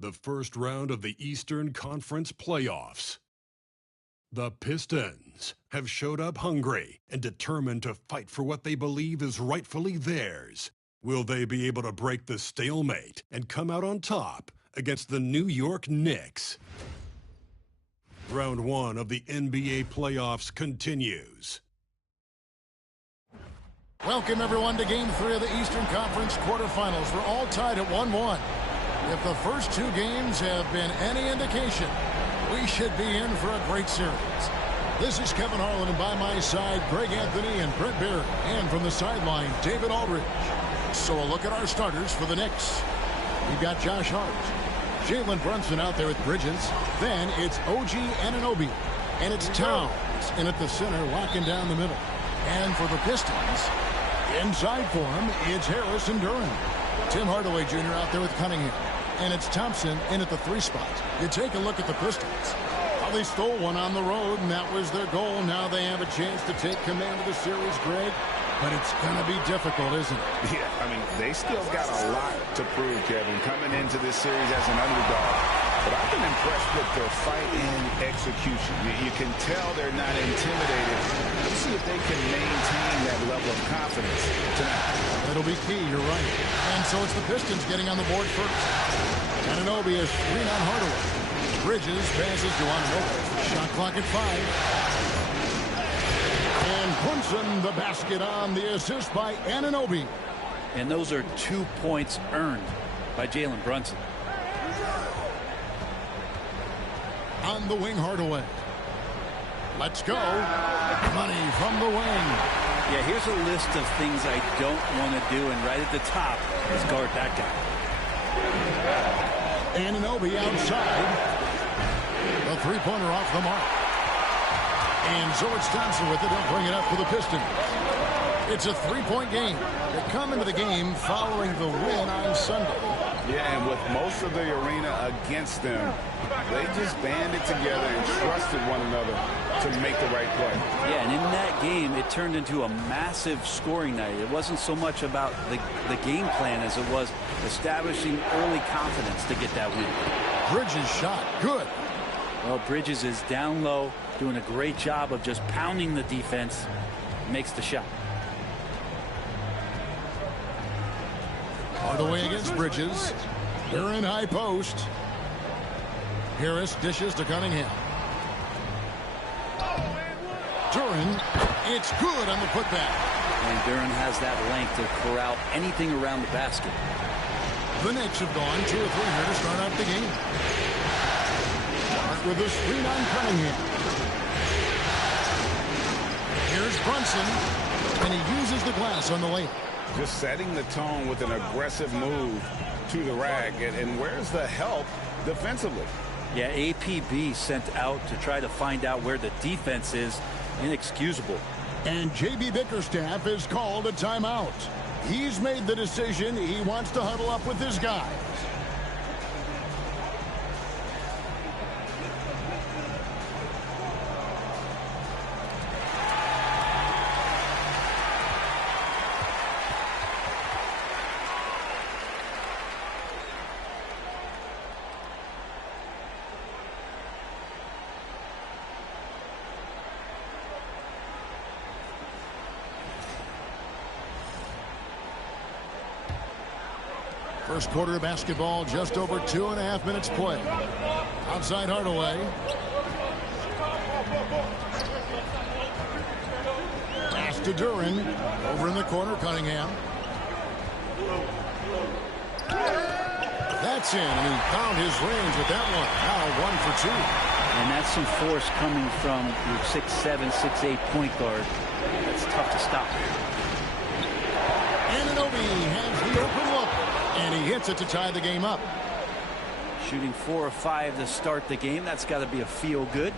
The first round of the Eastern Conference playoffs. The Pistons have showed up hungry and determined to fight for what they believe is rightfully theirs. Will they be able to break the stalemate and come out on top against the New York Knicks? Round 1 of the NBA playoffs continues. Welcome, everyone, to Game 3 of the Eastern Conference quarterfinals. We're all tied at 1-1. If the first two games have been any indication, we should be in for a great series. This is Kevin Harlan, and by my side, Greg Anthony and Brent Barrett. And from the sideline, David Aldridge. So a look at our starters for the Knicks. We've got Josh Hart, Jalen Brunson out there with Bridges. Then it's OG Anunoby. And it's Towns in at the center, locking down the middle. And for the Pistons, inside for him, it's Harris and Duran. Tim Hardaway Jr. out there with Cunningham. And it's Thompson in at the 3 spot. You take a look at the Pistons. Well, they stole one on the road, and that was their goal. Now they have a chance to take command of the series, Greg. But it's going to be difficult, isn't it? Yeah, I mean, they still got a lot to prove, Kevin, coming into this series as an underdog. But I've been impressed with their fight and execution. You can tell they're not intimidated. Let's see if they can maintain that level of confidence tonight. That'll be key, you're right. And so it's the Pistons getting on the board first. Anunoby is screen on Hardaway. Bridges passes to Anunoby. Shot clock at 5. And Brunson the basket on the assist by Anunoby. And those are 2 points earned by Jalen Brunson. On the wing, Hardaway. Let's go. Money from the wing. Yeah, here's a list of things I don't want to do, and right at the top is guard that guy. Anunoby outside. The three-pointer off the mark. And George Thompson with it. He'll bring it up for the Pistons. It's a 3-point game. They come into the game following the win on Sunday. Yeah, and with most of the arena against them, they just banded together and trusted one another to make the right play. Yeah, and in that game, it turned into a massive scoring night. It wasn't so much about the game plan as it was establishing early confidence to get that win. Bridges shot. Good. Well, Bridges is down low, doing a great job of just pounding the defense. Makes the shot. Hardaway against Bridges. They're in high post. Harris dishes to Cunningham. Duran, it's good on the putback. And Duran has that length to corral anything around the basket. The Knicks have gone 2 or 3 here to start out the game. Start with a screen on Cunningham. Here's Brunson, and he uses the glass on the lane. Just setting the tone with an aggressive move to the rack. And where's the help defensively? Yeah, APB sent out to try to find out where the defense is. Inexcusable. And J.B. Bickerstaff is called a timeout. He's made the decision. He wants to huddle up with his guys. First quarter of basketball, just over 2.5 minutes play. Outside Hardaway. Pass to Duran. Over in the corner, Cunningham. That's in, and he found his range with that one. Now 1 for 2. And that's some force coming from your 6'7", 6'8" point guard. That's tough to stop. Anunoby has the open look. And he hits it to tie the game up. Shooting 4 or 5 to start the game. That's got to be a feel good.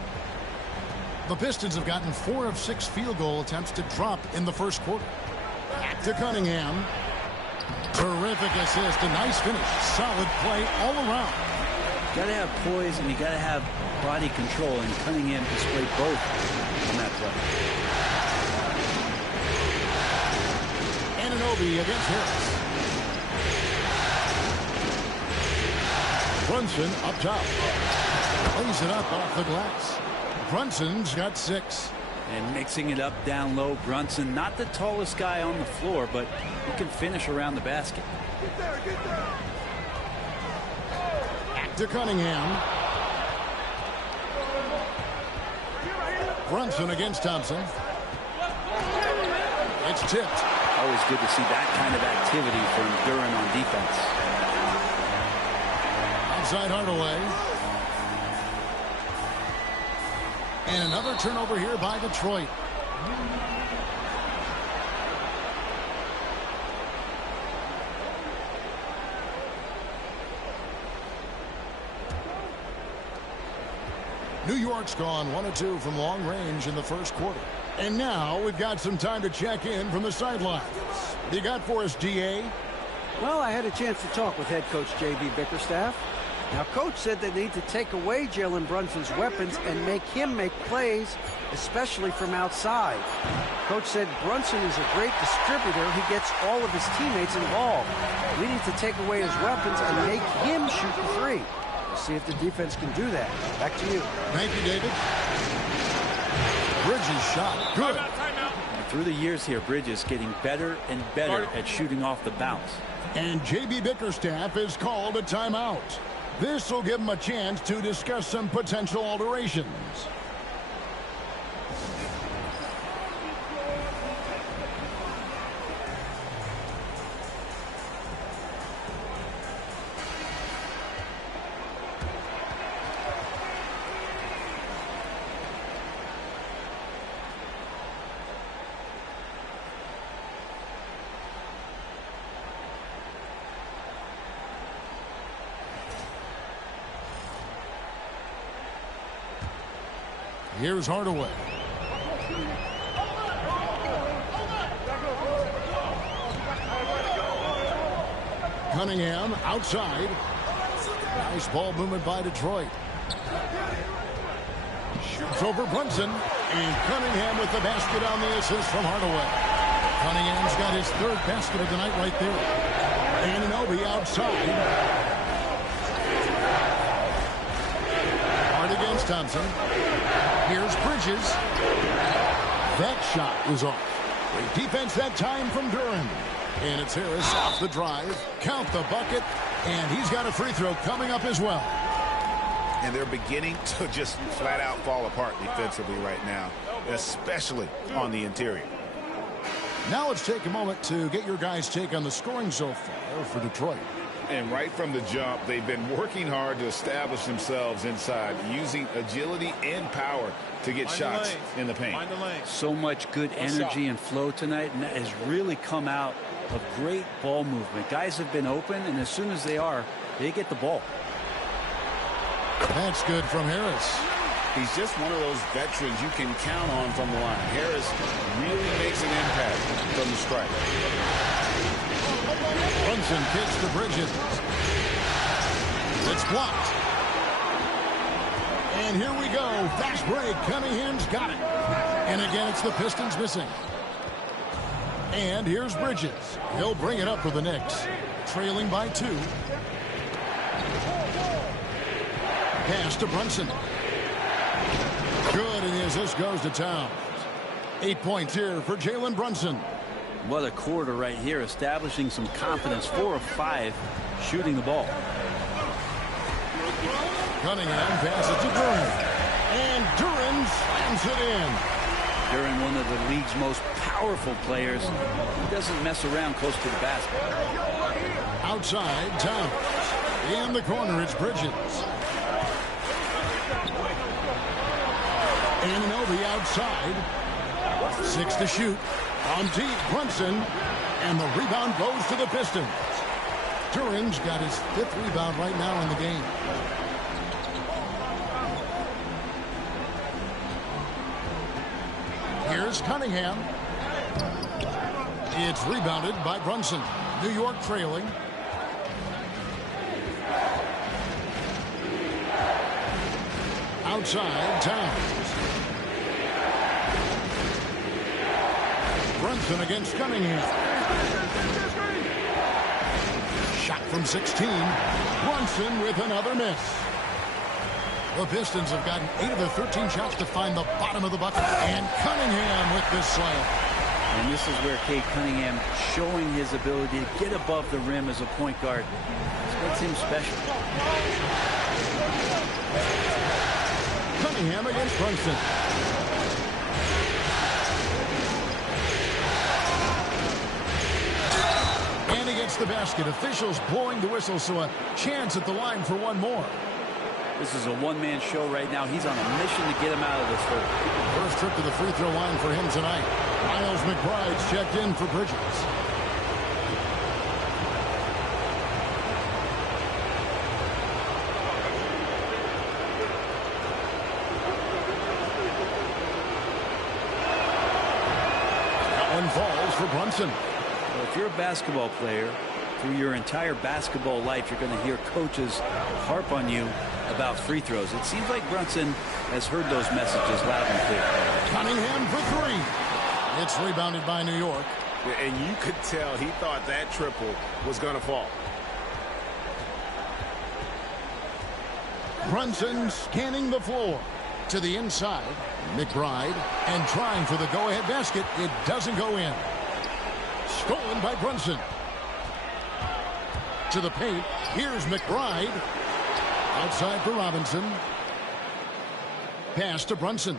The Pistons have gotten 4 of 6 field goal attempts to drop in the first quarter. Back to Cunningham. Terrific assist. A nice finish. Solid play all around. Got to have poise and you got to have body control. And Cunningham displayed both on that play. Anunoby against Harris. Brunson up top. Lays it up off the glass. Brunson's got 6. And mixing it up down low, Brunson, not the tallest guy on the floor, but he can finish around the basket. Back to Cunningham. Brunson against Thompson. It's tipped. Always good to see that kind of activity from Duren on defense. Outside Hardaway. And another turnover here by Detroit. New York's gone 1 of 2 from long range in the first quarter. And now we've got some time to check in from the sidelines. What you got for us, DA? Well, I had a chance to talk with head coach J.B. Bickerstaff. Now, coach said they need to take away Jalen Brunson's weapons and make him make plays, especially from outside. Coach said Brunson is a great distributor. He gets all of his teammates involved. We need to take away his weapons and make him shoot the three. We'll see if the defense can do that. Back to you. Thank you, David. Bridges shot. Good. And through the years here, Bridges getting better and better at shooting off the bounce. And J.B. Bickerstaff has called a timeout. This will give him a chance to discuss some potential alterations. Here's Hardaway. Cunningham outside. Nice ball movement by Detroit. Shoots over Brunson. And Cunningham with the basket on the assist from Hardaway. Cunningham's got his 3rd basket of the night right there. Anunoby outside. Hard against Thompson. Here's Bridges. That shot was off. Great defense that time from Duren. And it's Harris off the drive. Count the bucket. And he's got a free throw coming up as well. And they're beginning to just flat out fall apart defensively right now, especially on the interior. Now let's take a moment to get your guys' take on the scoring so far for Detroit. And right from the jump, they've been working hard to establish themselves inside, using agility and power to get shots in the paint. So much good energy and flow tonight, and that has really come out of great ball movement. Guys have been open, and as soon as they are, they get the ball. That's good from Harris. He's just one of those veterans you can count on from the line. Harris really makes an impact from the stripe. Brunson kicks to Bridges. It's blocked. And here we go. Fast break. Cunningham's got it. And again, it's the Pistons missing. And here's Bridges. He'll bring it up for the Knicks. Trailing by 2. Pass to Brunson. Good, and the assist goes to Towns. 8 points here for Jalen Brunson. What a quarter right here, establishing some confidence. 4 of 5 shooting the ball. Cunningham passes to Duren. And Duren slams it in. Duren, one of the league's most powerful players. He doesn't mess around close to the basket. Outside, Towns. In the corner, it's Bridges. Anunoby outside. 6 to shoot. On deep, Brunson. And the rebound goes to the Pistons. Duren's got his 5th rebound right now in the game. Here's Cunningham. It's rebounded by Brunson. New York trailing. Outside, Towns. Brunson against Cunningham. Shot from 16. Brunson with another miss. The Pistons have gotten 8 of their 13 shots to find the bottom of the bucket. And Cunningham with this slam. And this is where Cade Cunningham showing his ability to get above the rim as a point guard. This makes him special. Cunningham against Brunson. And he gets the basket. Officials blowing the whistle, so a chance at the line for one more. This is a one-man show right now. He's on a mission to get him out of this hole. First trip to the free throw line for him tonight. Miles McBride's checked in for Bridges. That one falls for Brunson. Well, if you're a basketball player, through your entire basketball life, you're going to hear coaches harp on you about free throws. It seems like Brunson has heard those messages loud and clear. Cunningham for three. It's rebounded by New York. And you could tell he thought that triple was going to fall. Brunson scanning the floor to the inside. McBride and trying for the go-ahead basket. It doesn't go in. Stolen by Brunson. To the paint. Here's McBride. Outside for Robinson. Pass to Brunson.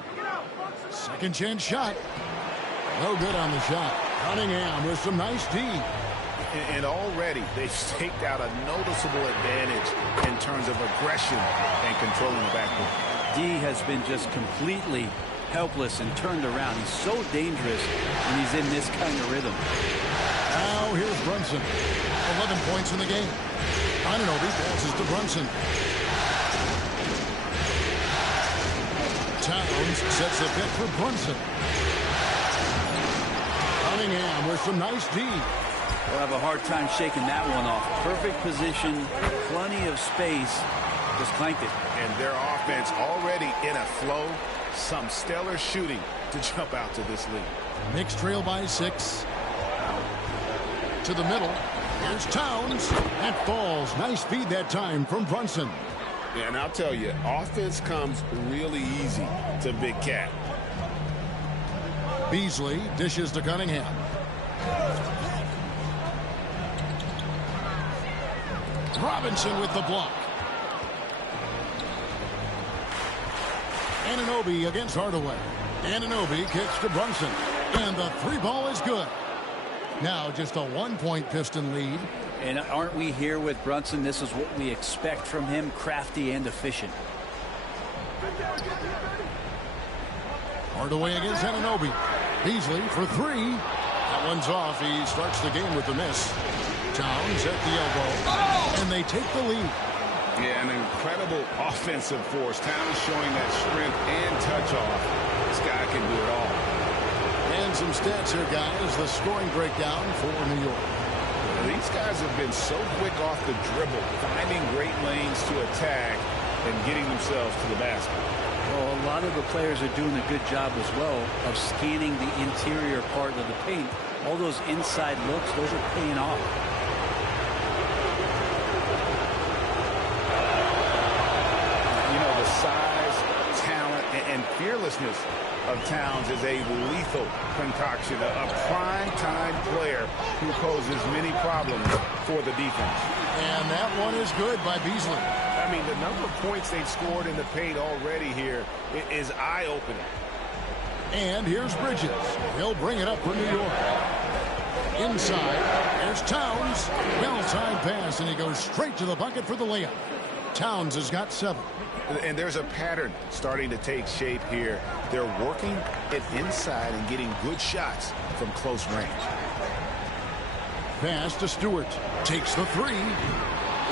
Second chance shot. No good on the shot. Cunningham with some nice D. And already they've staked out a noticeable advantage in terms of aggression and controlling the backcourt. D has been just completely helpless and turned around. He's so dangerous when he's in this kind of rhythm. Now here's Brunson. 11 points in the game. Anunoby passes to Brunson. Towns sets a pick for Brunson. Cunningham with some nice D. We'll have a hard time shaking that one off. Perfect position, plenty of space. Just clanked it. And their offense already in a flow. Some stellar shooting to jump out to this lead. Knicks trail by 6. To the middle. Here's Towns. That falls. Nice feed that time from Brunson. Yeah, and I'll tell you, offense comes really easy to Big Cat. Beasley dishes to Cunningham. Robinson with the block. Anunoby against Hardaway. Anunoby kicks to Brunson. And the three ball is good. Now just a 1-point Piston lead. And aren't we here with Brunson? This is what we expect from him, crafty and efficient. Hardaway against Anunoby. Beasley for three. That one's off. He starts the game with the miss. Towns at the elbow. And they take the lead. Yeah, an incredible offensive force. Towns showing that strength and touch off. This guy can do it all. And some stats here, guys. The scoring breakdown for New York. These guys have been so quick off the dribble, finding great lanes to attack and getting themselves to the basket. Well, a lot of the players are doing a good job as well of scanning the interior part of the paint. All those inside looks, those are paying off. You know, the size, talent, and fearlessness of Towns is a lethal concoction, a prime-time player who poses many problems for the defense. And that one is good by Beasley. I mean, the number of points they've scored in the paint already here is eye-opening. And here's Bridges. He'll bring it up for New York. Inside, there's Towns. Well-timed pass, and he goes straight to the bucket for the layup. Towns has got 7. And there's a pattern starting to take shape here. They're working it inside and getting good shots from close range. Pass to Stewart. Takes the 3.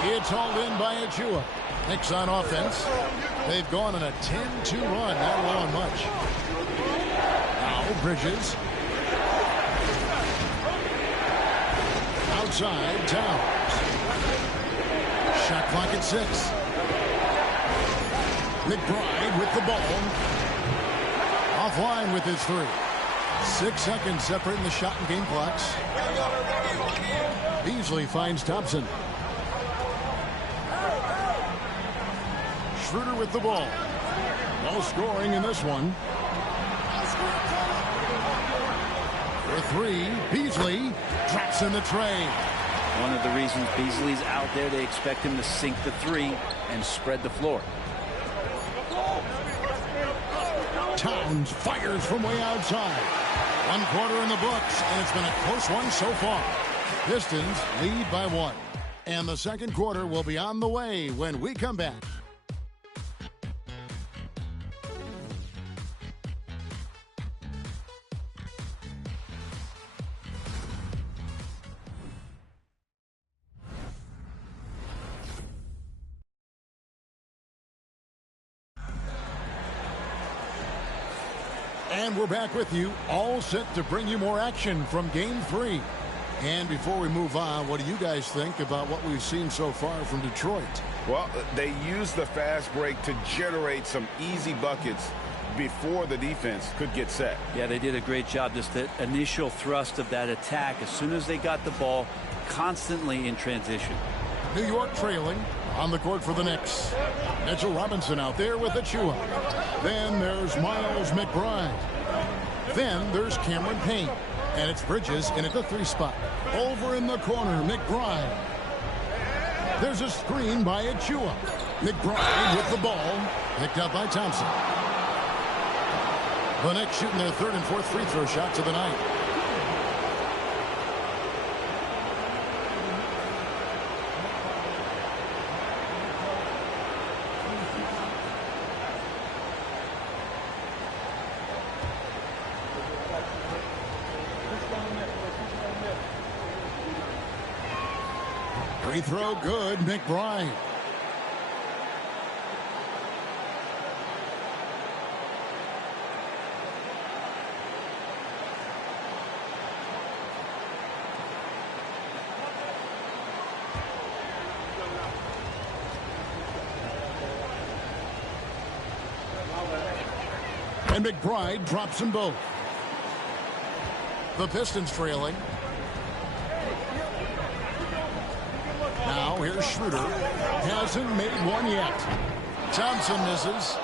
It's hauled in by Achua. Knicks on offense. They've gone on a 10-2 run. Not allowing much. Now Bridges. Outside, Towns. Shot clock at 6. McBride with the ball. Offline with his 3. 6 seconds separating the shot and game clocks. Beasley finds Thompson. Schroeder with the ball. No scoring in this one. For three, Beasley drops in the tray. One of the reasons Beasley's out there, they expect him to sink the three and spread the floor. Towns fires from way outside. 1 quarter in the books, and it's been a close one so far. Pistons lead by 1. And the second quarter will be on the way when we come back. And we're back with you, all set to bring you more action from Game 3. And before we move on, what do you guys think about what we've seen so far from Detroit? Well, they used the fast break to generate some easy buckets before the defense could get set. Yeah, they did a great job. Just the initial thrust of that attack, as soon as they got the ball, constantly in transition. New York trailing on the court for the Knicks. Mitchell Robinson out there with Achua. Then there's Miles McBride. Then there's Cameron Payne. And it's Bridges in at the 3 spot. Over in the corner, McBride. There's a screen by Achua. McBride with the ball. Picked up by Thompson. The Knicks shooting their 3rd and 4th free throw shots of the night. Free throw good, McBride. And McBride drops them both. The Pistons trailing. Now here's Schroeder. Hasn't made one yet. Thompson misses.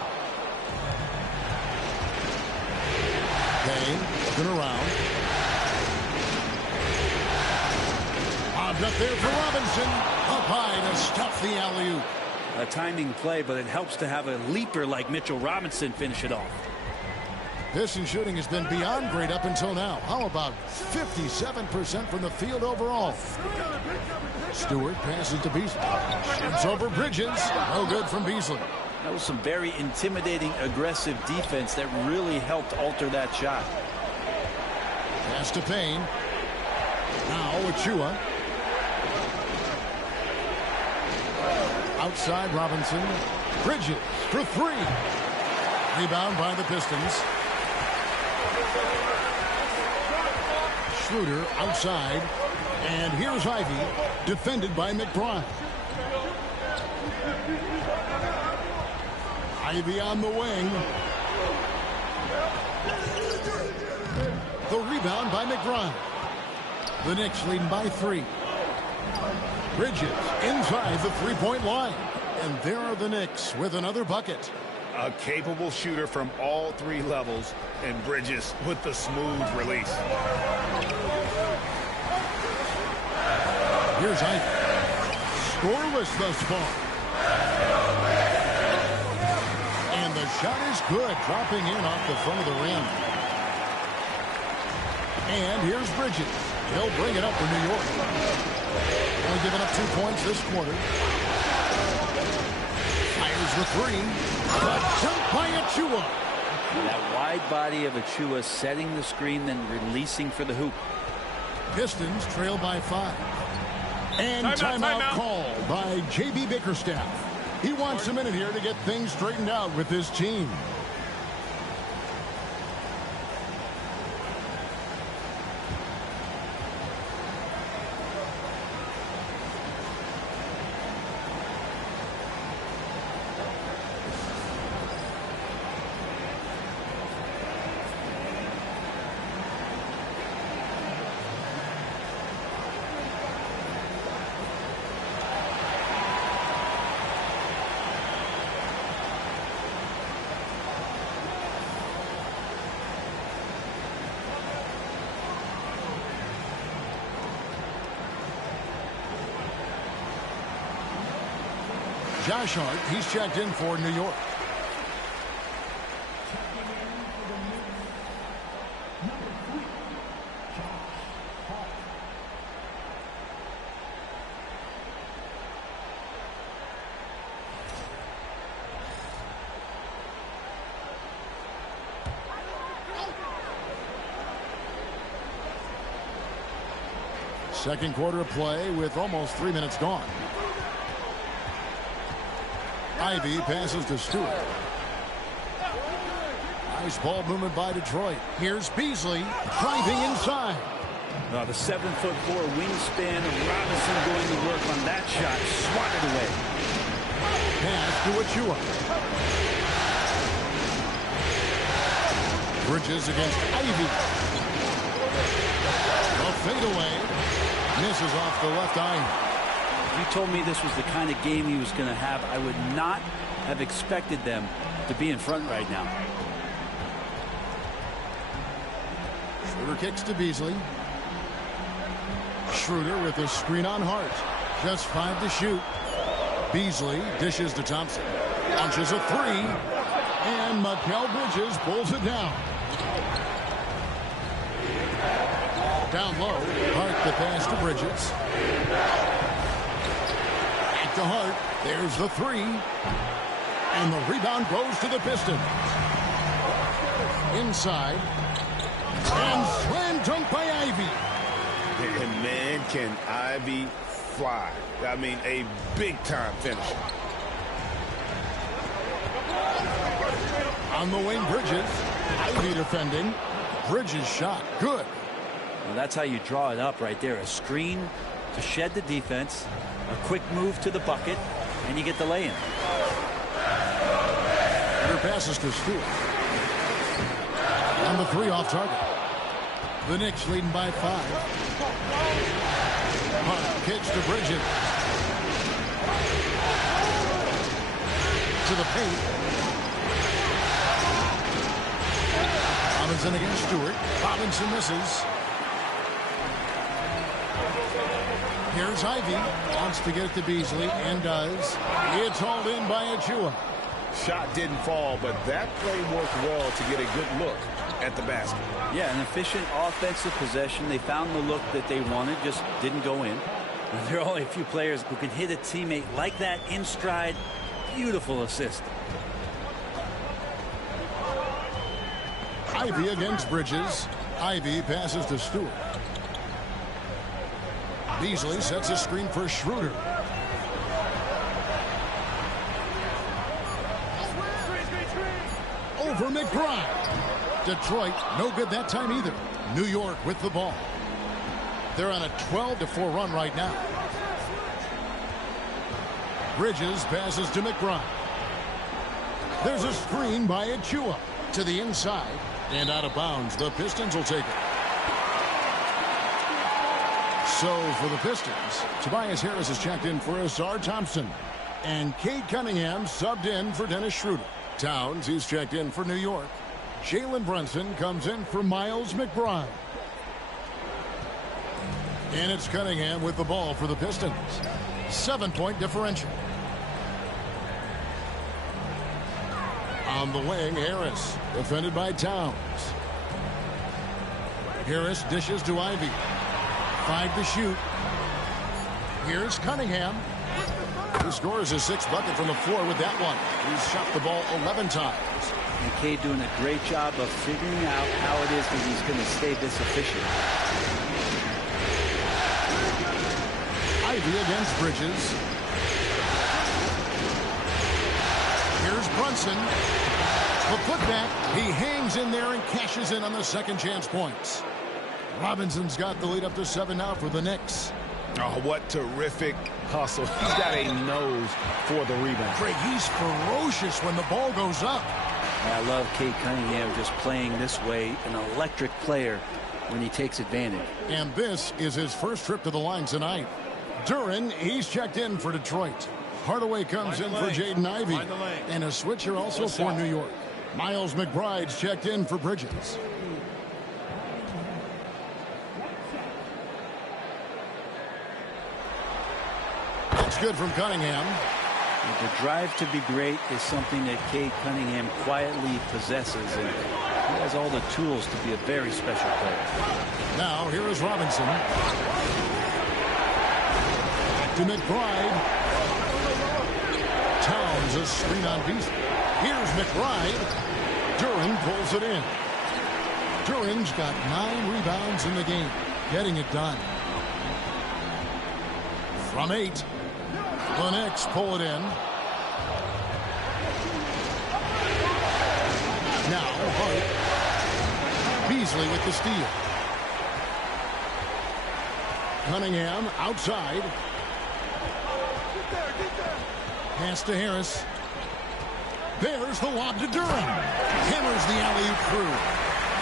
Payne looking around. Bobbed up there for Robinson. Up high to stuff the alley-oop. A timing play, but it helps to have a leaper like Mitchell Robinson finish it off. Piston shooting has been beyond great up until now. How about 57% from the field overall? Stewart passes to Beasley. Shoots over Bridges. No good from Beasley. That was some very intimidating, aggressive defense that really helped alter that shot. Pass to Payne. Now Achua. Outside Robinson. Bridges for 3. Rebound by the Pistons. Schroeder outside. And here's Ivy, defended by McBride. Ivy on the wing. The rebound by McBride. The Knicks leading by 3. Bridges inside the 3-point line. And there are the Knicks with another bucket. A capable shooter from all 3 levels, and Bridges with the smooth release. Here's Ivy. Scoreless thus far. And the shot is good, dropping in off the front of the rim. And here's Bridges. He'll bring it up for New York. Only giving up 2 points this quarter. Fires the 3. The jump by Achua. That wide body of Achua setting the screen, then releasing for the hoop. Pistons trail by 5. And timeout called by J.B. Bickerstaff. He wants a minute here to get things straightened out with his team. Josh Hart, he's checked in for New York. Second quarter of play with almost 3 minutes gone. Ivy passes to Stewart. Nice ball movement by Detroit. Here's Beasley driving inside. The 7'4" wingspan of Robinson going to work on that shot. Swatted away. Pass to Achua. Bridges against Ivy. A fadeaway. Misses off the left iron. If you told me this was the kind of game he was going to have, I would not have expected them to be in front right now. Schroeder kicks to Beasley. Schroeder with a screen on Hart. Just 5 to shoot. Beasley dishes to Thompson. Launches a 3. And Mikal Bridges pulls it down. Down low. Hart the pass to Bridges. Back to Hart. There's the 3. And the rebound goes to the Pistons. Inside. And slam dunk by Ivy. And man, can Ivy fly. I mean, a big-time finisher. On the wing, Bridges. Ivy defending. Bridges shot. Good. Well, that's how you draw it up right there. A screen to shed the defense, a quick move to the bucket, and you get the lay-in. Her passes to Stewart. On the 3 off target. The Knicks leading by 5. Hart kicks to Bridges. To the paint. Robinson against Stewart. Robinson misses. Here's Ivy. Wants to get it to Beasley and does. It's hauled in by Achua. Shot didn't fall, but that play worked well to get a good look at the basket. Yeah, an efficient offensive possession. They found the look that they wanted, just didn't go in. There are only a few players who can hit a teammate like that in stride. Beautiful assist. Ivy against Bridges. Ivy passes to Stewart. Beasley sets a screen for Schroeder. Over McBride. Detroit, no good that time either. New York with the ball. They're on a 12-4 run right now. Bridges passes to McBride. There's a screen by Achua to the inside and out of bounds. The Pistons will take it. So for the Pistons, Tobias Harris is checked in for Asar Thompson. And Cade Cunningham subbed in for Dennis Schroeder. Towns, he's checked in for New York. Jalen Brunson comes in for Miles McBride. And it's Cunningham with the ball for the Pistons. 7-point differential. On the wing, Harris, defended by Towns. Harris dishes to Ivy. 5 to shoot. Here's Cunningham. He scores his 6th bucket from the floor with that one. He's shot the ball 11 times. And Cade doing a great job of figuring out how it is that he's going to stay this efficient. Ivy against Bridges. Here's Brunson. The putback. He hangs in there and cashes in on the second chance points. Robinson's got the lead up to 7 now for the Knicks. Oh, what terrific hustle. He's got a nose for the rebound. Craig, he's ferocious when the ball goes up. I love Cade Cunningham just playing this way. An electric player when he takes advantage. And this is his first trip to the line tonight. Duran, he's checked in for Detroit. Hardaway comes in for Jaden Ivey. And a switcher also for New York. Miles McBride's checked in for Bridges. It's good from Cunningham. The drive to be great is something that Cade Cunningham quietly possesses, and he has all the tools to be a very special player. Now here is Robinson. To McBride. Towns a screen on Beasley. Here's McBride. Duran pulls it in. Duran's got 9 rebounds in the game, getting it done. From 8, the Knicks pull it in. Now Hart. Beasley with the steal. Cunningham outside. Pass to Harris. There's the lob to Duran. Hammers the alley-oop through.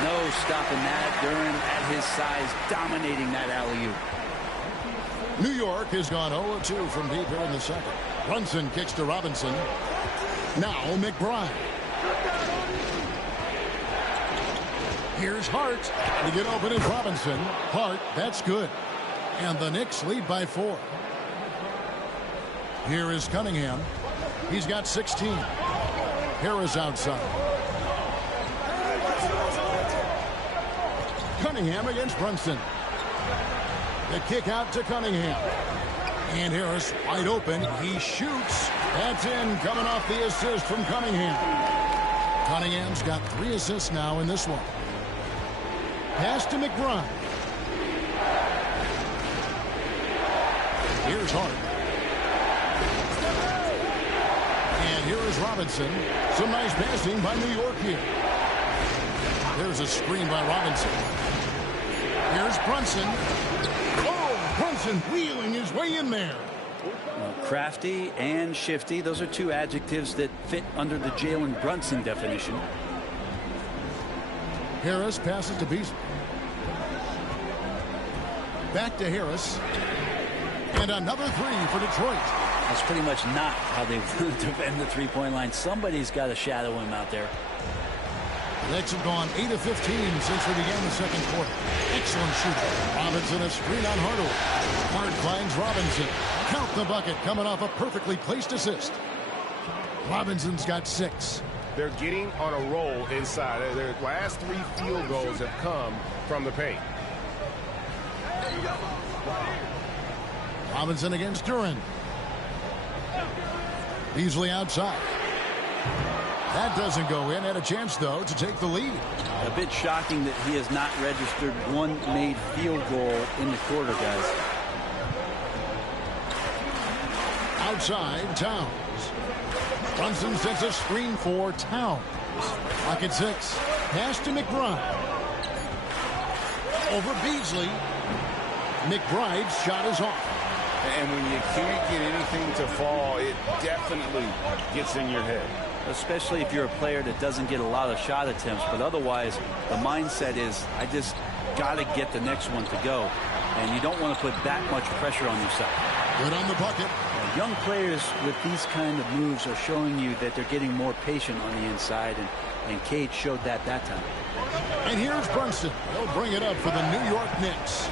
No stopping that. Duran at his size, dominating that alley-oop. New York has gone 0-2 from deep here in the second. Brunson kicks to Robinson. Now McBride. Here's Hart. To get open is Robinson. Hart, that's good. And the Knicks lead by 4. Here is Cunningham. He's got 16. Harris outside. Cunningham against Brunson. The kick out to Cunningham. And Harris wide open. He shoots. That's in, coming off the assist from Cunningham. Cunningham's got 3 assists now in this one. Pass to McBride. Here's Hart. And here is Robinson. Some nice passing by New York here. There's a screen by Robinson. Here's Brunson. Oh, Brunson wheeling his way in there. Crafty and shifty. Those are 2 adjectives that fit under the Jalen Brunson definition. Harris passes to Beasley. Back to Harris. And another 3 for Detroit. That's pretty much not how they defend the three-point line. Somebody's got to shadow him out there. The Knicks have gone 8 of 15 since we began the second quarter. Excellent shooting. Robinson a screen on Hardaway. Hart finds Robinson. Count the bucket coming off a perfectly placed assist. Robinson's got 6. They're getting on a roll inside. Their last 3 field goals have come from the paint. Robinson against Duran. Beasley outside. That doesn't go in. Had a chance, though, to take the lead. A bit shocking that he has not registered 1 made field goal in the quarter, guys. Outside, Towns. Brunson sets a screen for Towns. Pocket 6. Pass to McBride. Over Beasley. McBride's shot is off. And when you can't get anything to fall, it definitely gets in your head. Especially if you're a player that doesn't get a lot of shot attempts. But otherwise, the mindset is, I just got to get the next one to go. And you don't want to put that much pressure on yourself. Good on the bucket. Young players with these kind of moves are showing you that they're getting more patient on the inside. And Cade showed that time. And here's Brunson. He'll bring it up for the New York Knicks.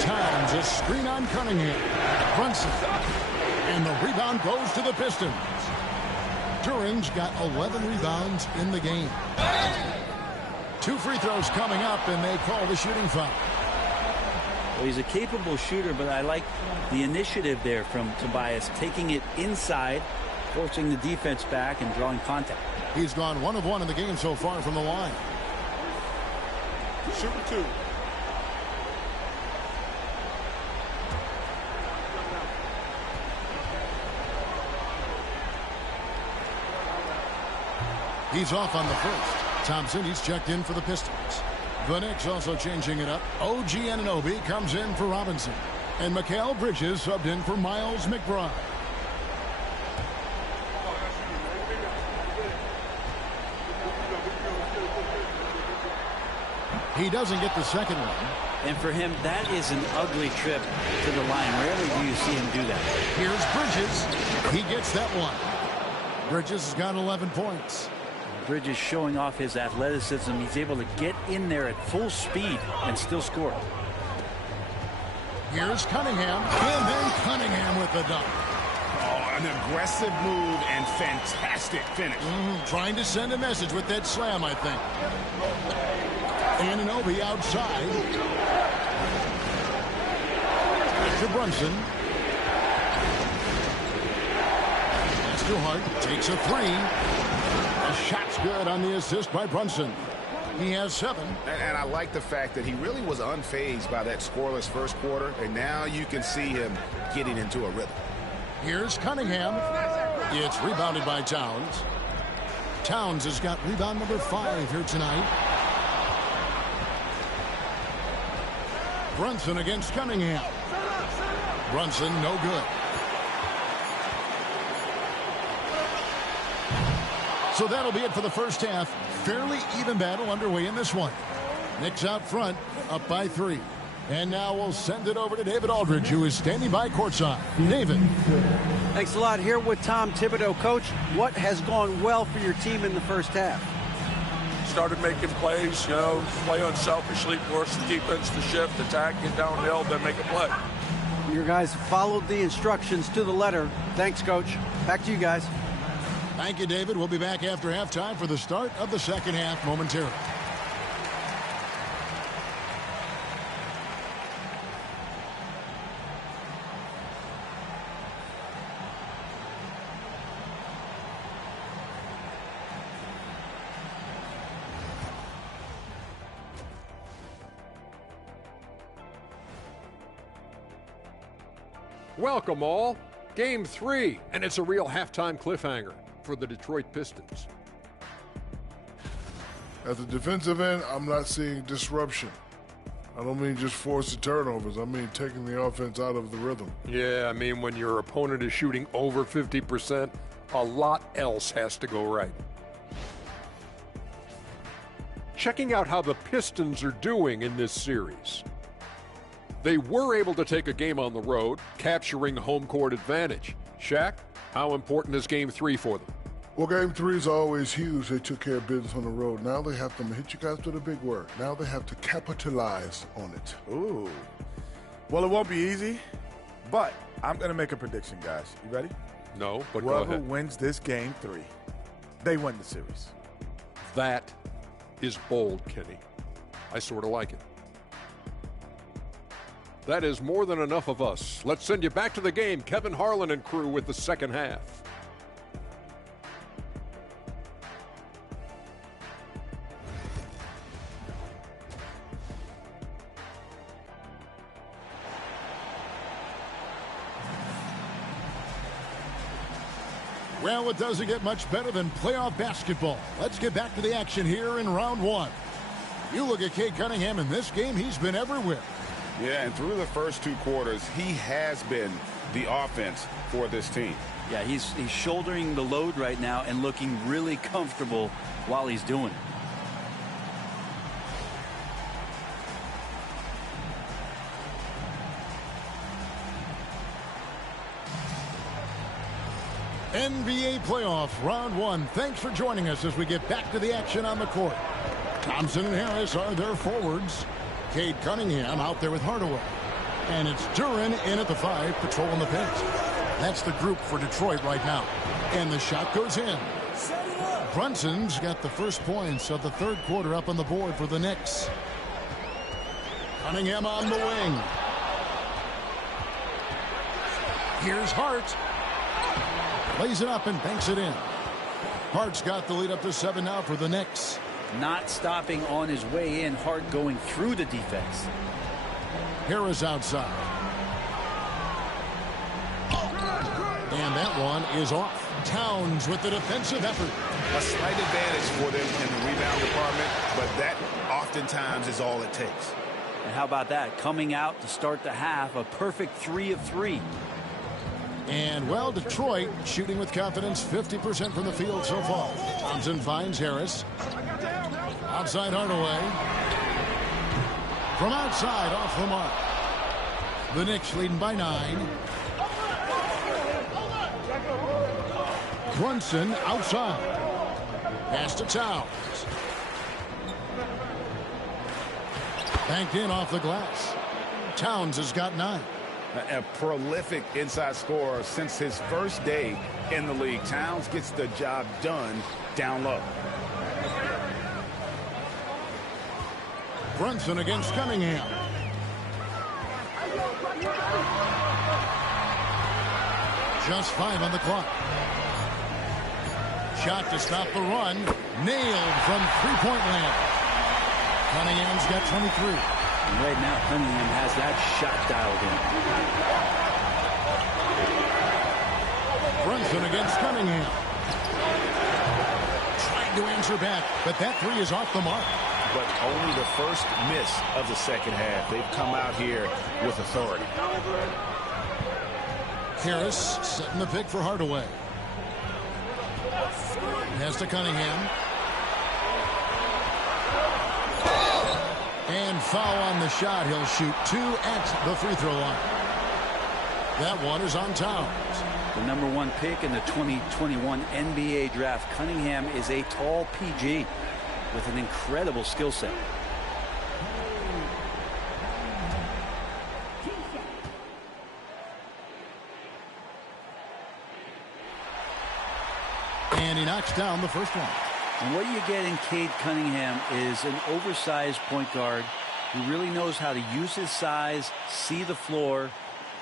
Towns a screen on Cunningham. Brunson. And the rebound goes to the Pistons. Duran's got 11 rebounds in the game. 2 free throws coming up, and they call the shooting foul. Well, he's a capable shooter, but I like the initiative there from Tobias, taking it inside, forcing the defense back, and drawing contact. He's gone 1 of 1 in the game so far from the line. Shooting 2. He's off on the first. Thompson, he's checked in for the Pistons. The Knicks also changing it up. OG Anunoby comes in for Robinson. And Mikal Bridges subbed in for Miles McBride. He doesn't get the second one. And for him, that is an ugly trip to the line. Rarely do you see him do that. Here's Bridges. He gets that one. Bridges has got 11 points. Bridges showing off his athleticism. He's able to get in there at full speed and still score. Here's Cunningham. And then Cunningham with the dunk. An aggressive move and fantastic finish. Trying to send a message with that slam, I think. Anunoby outside. To Brunson. Pass to Hart. Takes a three. The shot's good on the assist by Brunson. He has 7. And I like the fact that he really was unfazed by that scoreless first quarter, and now you can see him getting into a rhythm. Here's Cunningham. It's rebounded by Towns. Towns has got rebound number 5 here tonight. Brunson against Cunningham. Brunson, no good. So that'll be it for the first half. Fairly even battle underway in this one. Knicks out front, up by 3. And now we'll send it over to David Aldridge, who is standing by courtside. David. Thanks a lot. Here with Tom Thibodeau. Coach, what has gone well for your team in the first half? Started making plays, play unselfishly, force the defense to shift, attack, get downhill, then make a play. Your guys followed the instructions to the letter. Thanks, Coach. Back to you guys. Thank you, David. We'll be back after halftime for the start of the second half momentarily. Welcome all. Game 3, and it's a real halftime cliffhanger for the Detroit Pistons. At the defensive end, I'm not seeing disruption. I don't mean just forced turnovers. I mean taking the offense out of the rhythm. Yeah, I mean when your opponent is shooting over 50%, a lot else has to go right. Checking out how the Pistons are doing in this series. They were able to take a game on the road, capturing home court advantage. Shaq, how important is Game 3 for them? Well, Game 3 is always huge. They took care of business on the road. Now they have to hit you guys with a big word. Now they have to capitalize on it. Ooh. Well, it won't be easy, but I'm going to make a prediction, guys. You ready? No, but go Whoever ahead. wins this Game 3, they win the series. That is bold, Kenny. I sort of like it. That is more than enough of us. Let's send you back to the game. Kevin Harlan and crew with the second half. Well, it doesn't get much better than playoff basketball. Let's get back to the action here in round 1. You look at Cade Cunningham in this game, he's been everywhere. Yeah, and through the first 2 quarters, he has been the offense for this team. Yeah, he's shouldering the load right now and looking really comfortable while he's doing it. NBA playoff round 1. Thanks for joining us as we get back to the action on the court. Thompson and Harris are their forwards. Cade Cunningham out there with Hardaway. And it's Duren in at the 5, patrolling the paint. That's the group for Detroit right now. And the shot goes in. Brunson's got the first points of the third quarter up on the board for the Knicks. Cunningham on the wing. Here's Hart. Plays it up and banks it in. Hart's got the lead up to 7 now for the Knicks. Not stopping on his way in. Hart going through the defense. Harris outside. And that one is off. Towns with the defensive effort. A slight advantage for them in the rebound department, but that oftentimes is all it takes. And how about that? Coming out to start the half, a perfect 3 of 3. And, well, Detroit shooting with confidence, 50% from the field so far. Thompson finds Harris. Outside Hardaway. From outside, off the mark. The Knicks leading by 9. Brunson outside. Pass to Towns. Banked in off the glass. Towns has got 9. A prolific inside scorer since his first day in the league. Towns gets the job done down low. Brunson against Cunningham. Just 5 on the clock. Shot to stop the run. Nailed from three-point land. Cunningham's got 23. And right now, Cunningham has that shot dialed in. Brunson against Cunningham. Trying to answer back, but that three is off the mark. But only the first miss of the second half. They've come out here with authority. Harris setting the pick for Hardaway. Has to Cunningham. And foul on the shot. He'll shoot 2 at the free throw line. That one is on Towns. The #1 pick in the 2021 NBA draft. Cunningham is a tall PG with an incredible skill set. And he knocks down the first one. And what you get in Cade Cunningham is an oversized point guard who really knows how to use his size, see the floor,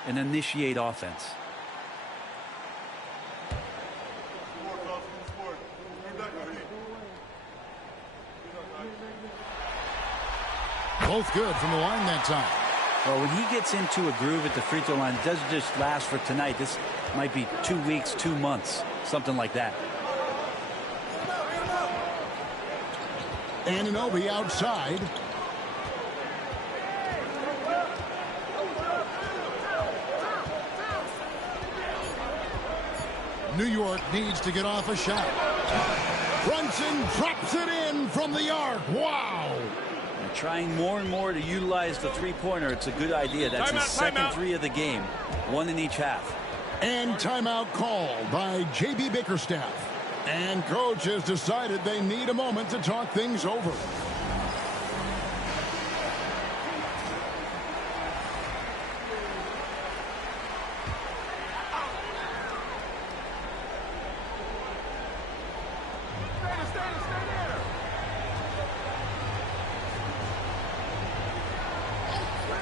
and initiate offense. Both good from the line that time. Well, when he gets into a groove at the free throw line, it doesn't just last for tonight. This might be 2 weeks, 2 months, something like that. Anunoby outside. New York needs to get off a shot. Brunson drops it in from the arc. Wow. And trying more and more to utilize the three-pointer. It's a good idea. That's his second three of the game. 1 in each half. And timeout called by J.B. Bickerstaff. And coach has decided they need a moment to talk things over.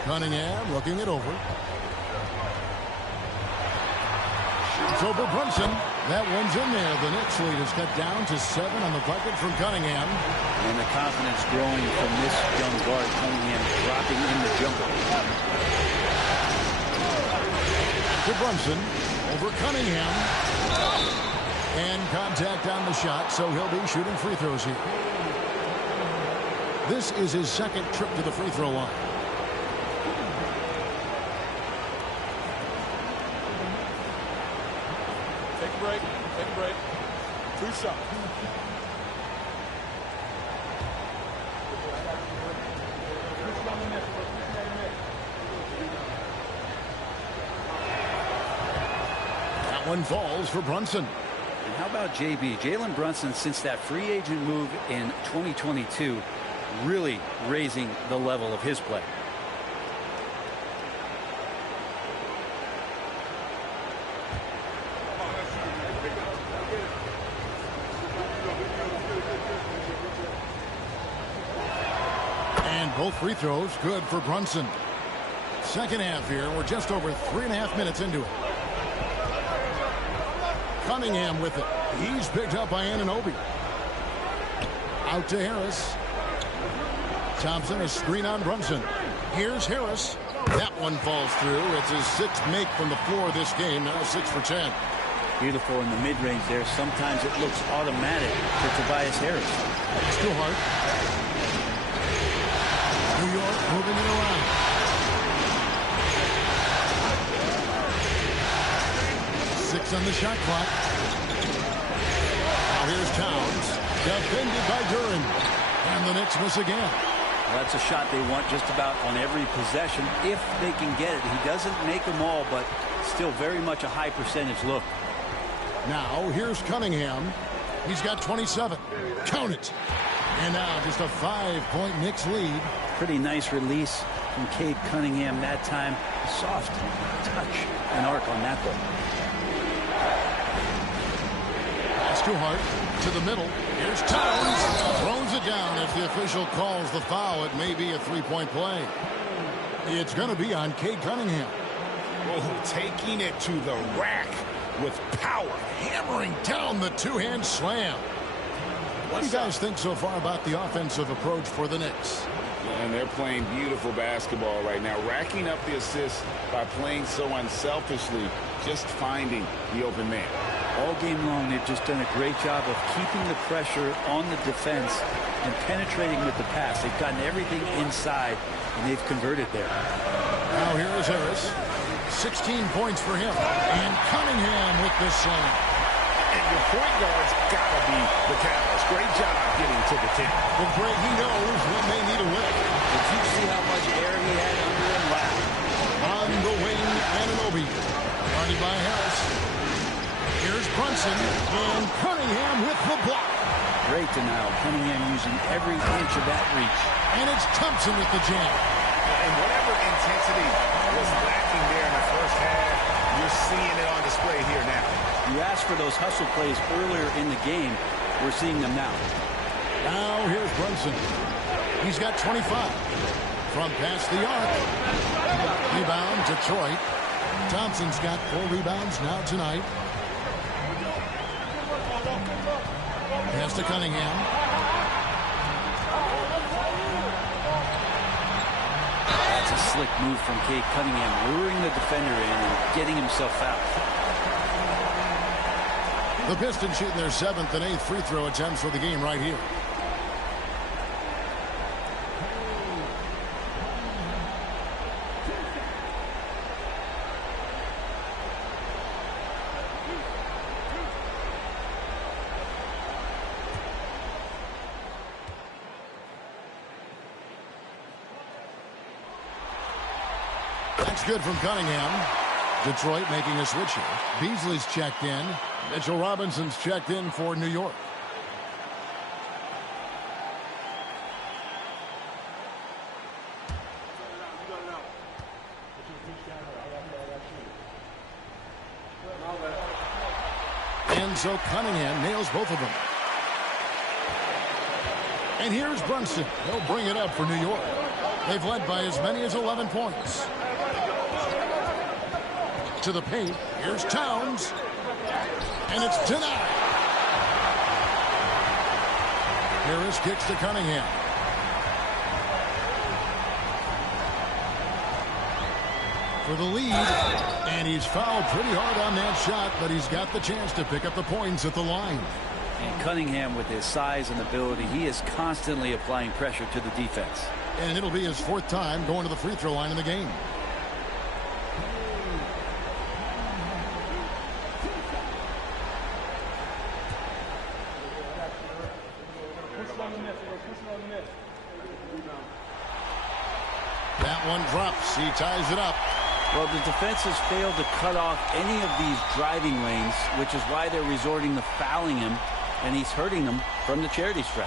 Cunningham looking it over. Shoots over Brunson. That one's in there. The Knicks lead is cut down to 7 on the bucket from Cunningham. And the confidence growing from this young guard. Cunningham dropping in the jumper. To Brunson. Over Cunningham. And contact on the shot, so he'll be shooting free throws here. This is his second trip to the free throw line. Take a break. Take a break. 2 shots. That one falls for Brunson. And how about JB? Jalen Brunson, since that free agent move in 2022, really raising the level of his play. And both free throws good for Brunson. Second half here. We're just over 3.5 minutes into it. Cunningham with it. He's picked up by Anunoby. Out to Harris. Thompson, a screen on Brunson. Here's Harris. That one falls through. It's his 6th make from the floor this game. Now 6 for 10. Beautiful in the mid-range there. Sometimes it looks automatic for Tobias Harris. It's too hard. New York moving it around. Six on the shot clock. Now here's Towns. Defended by Duran. And the Knicks miss again. Well, that's a shot they want just about on every possession if they can get it. He doesn't make them all, but still very much a high percentage look. Now here's Cunningham. He's got 27. Count it. And now just a 5-point Knicks lead. Pretty nice release from Cade Cunningham that time. A soft touch and arc on that ball. Pass to Hart, to the middle. Here's Towns. Throws it down. If the official calls the foul, it may be a three-point play. It's going to be on Cade Cunningham. Oh, taking it to the rack with power. Hammering down the two-hand slam. What do you guys think so far about the offensive approach for the Knicks? And they're playing beautiful basketball right now, racking up the assists by playing so unselfishly, just finding the open man. All game long, they've just done a great job of keeping the pressure on the defense and penetrating with the pass. They've gotten everything inside, and they've converted there. Now here is Harris. 16 points for him. And Cunningham with the slam. And your point guard's got to be the catalyst. Great job getting to the tip. Well, Greg, he knows when they need a lift. Did you see how much air he had under him last? On the wing, Anunoby. Guarded by Harris. Here's Brunson. And Cunningham with the block. Great denial. Cunningham using every inch of that reach. And it's Thompson with the jam. And whatever intensity was lacking there in the first half, you're seeing it on display here now. You asked for those hustle plays earlier in the game. We're seeing them now. Now here's Brunson. He's got 25. From past the arc. Rebound, Detroit. Thompson's got 4 rebounds now tonight. Pass to Cunningham. That's a slick move from Cade Cunningham, luring the defender in and getting himself fouled. The Pistons shooting their 7th and 8th free throw attempts for the game right here. That's good from Cunningham. Detroit making a switch here. Beasley's checked in. Mitchell Robinson's checked in for New York. And so Cunningham nails both of them. And here's Brunson. He'll bring it up for New York. They've led by as many as 11 points. To the paint. Here's Towns. And it's denied. Harris kicks to Cunningham. For the lead. And he's fouled pretty hard on that shot, but he's got the chance to pick up the points at the line. And Cunningham, with his size and ability, he is constantly applying pressure to the defense. And it'll be his 4th time going to the free throw line in the game. That one drops. He ties it up. Well, the defense has failed to cut off any of these driving lanes, which is why they're resorting to fouling him, and he's hurting them from the charity stripe.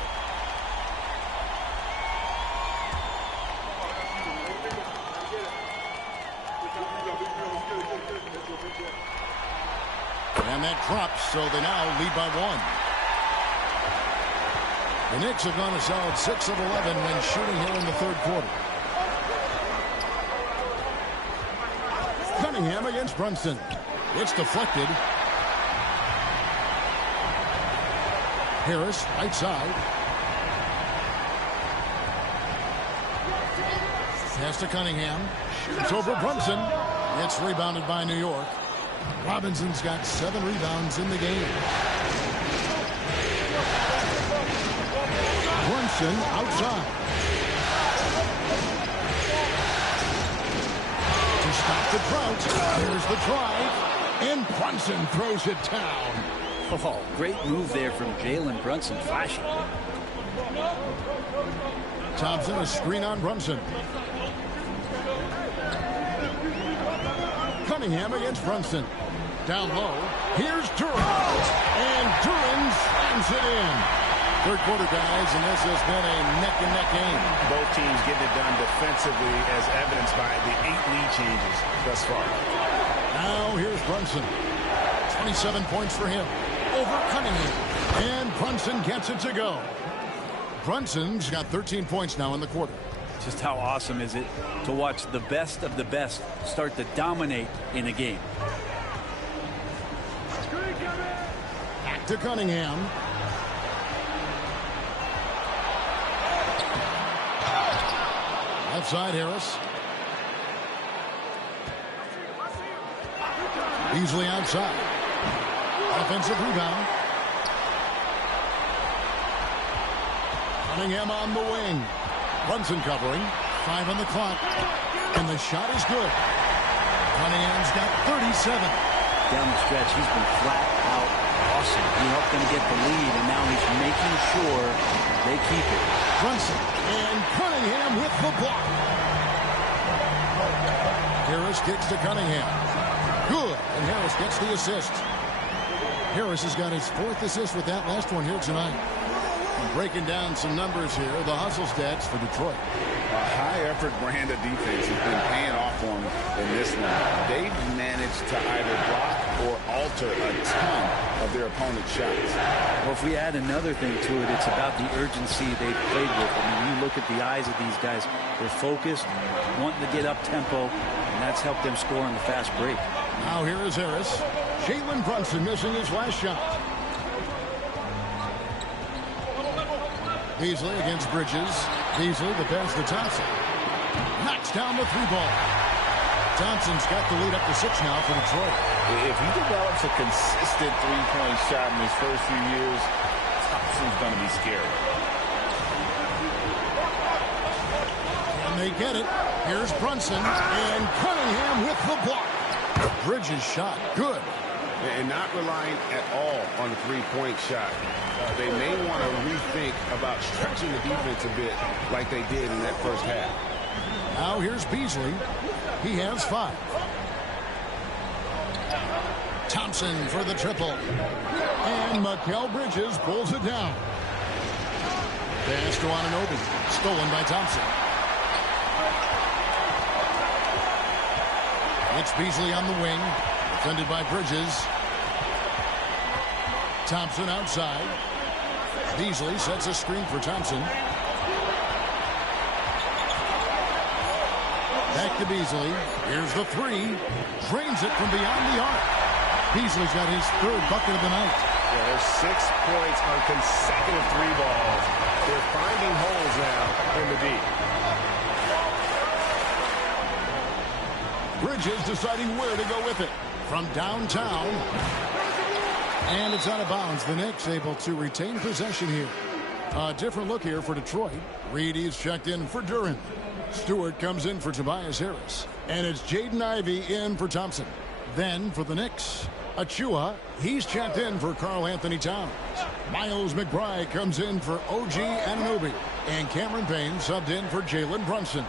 And that drops, so they now lead by 1. The Knicks have gone a solid 6 of 11 when shooting here in the 3rd quarter. Cunningham against Brunson. It's deflected. Harris, right side. Pass to Cunningham. Shoots over Brunson. It's rebounded by New York. Robinson's got 7 rebounds in the game. Brunson outside. To stop the drought. Here's the drive. And Brunson throws it down. Oh, great move there from Jalen Brunson, flashing. Thompson, a screen on Brunson. Cunningham against Brunson. Down low. Here's Duran. And Duran slams it in. Third quarter, guys, and this has been a neck-and-neck game. Both teams getting it done defensively, as evidenced by the 8 lead changes thus far. Now here's Brunson. 27 points for him over Cunningham. And Brunson gets it to go. Brunson's got 13 points now in the quarter. Just how awesome is it to watch the best of the best start to dominate in a game. Back to Cunningham. Left side, Harris. Beasley outside. Offensive rebound. Cunningham on the wing. Brunson covering. 5 on the clock. And the shot is good. Cunningham's got 37. Down the stretch, he's been flat out awesome. He helped them get the lead, and now he's making sure they keep it. Brunson and Cunningham with the block. Harris kicks to Cunningham. Good, and Harris gets the assist. Harris has got his 4th assist with that last one here tonight. And breaking down some numbers here, the hustle stats for Detroit. A high-effort brand of defense has been paying off for them in this one. They've managed to either block or alter a ton of their opponent's shots. Well, if we add another thing to it, it's about the urgency they've played with. I mean, you look at the eyes of these guys. They're focused, wanting to get up-tempo, and that's helped them score on the fast break. Now here is Harris. Jalen Brunson missing his last shot. Beasley against Bridges. Beasley the pass to Thompson. Knocks down the 3-ball. Thompson's got the lead up to 6 now for Detroit. If he develops a consistent 3-point shot in his first few years, Thompson's going to be scary. And they get it. Here's Brunson and Cunningham with the block. Bridges shot. Good. And not relying at all on the 3-point shot. They may want to rethink about stretching the defense a bit like they did in that first half. Now here's Beasley. He has 5. Thompson for the triple. And Mikal Bridges pulls it down. Pass to Anunoby. Stolen by Thompson. It's Beasley on the wing. Defended by Bridges. Thompson outside. Beasley sets a screen for Thompson. Back to Beasley. Here's the 3. Drains it from beyond the arc. Beasley's got his 3rd bucket of the night. Yeah, there's 6 points on consecutive 3 balls. They're finding holes now in the deep. Bridges deciding where to go with it. From downtown. And it's out of bounds. The Knicks able to retain possession here. A different look here for Detroit. Reedy's checked in for Duran. Stewart comes in for Tobias Harris. And it's Jaden Ivey in for Thompson. Then for the Knicks, Achua. He's checked in for Karl Anthony Towns. Miles McBride comes in for OG Anunoby. And Cameron Payne subbed in for Jalen Brunson.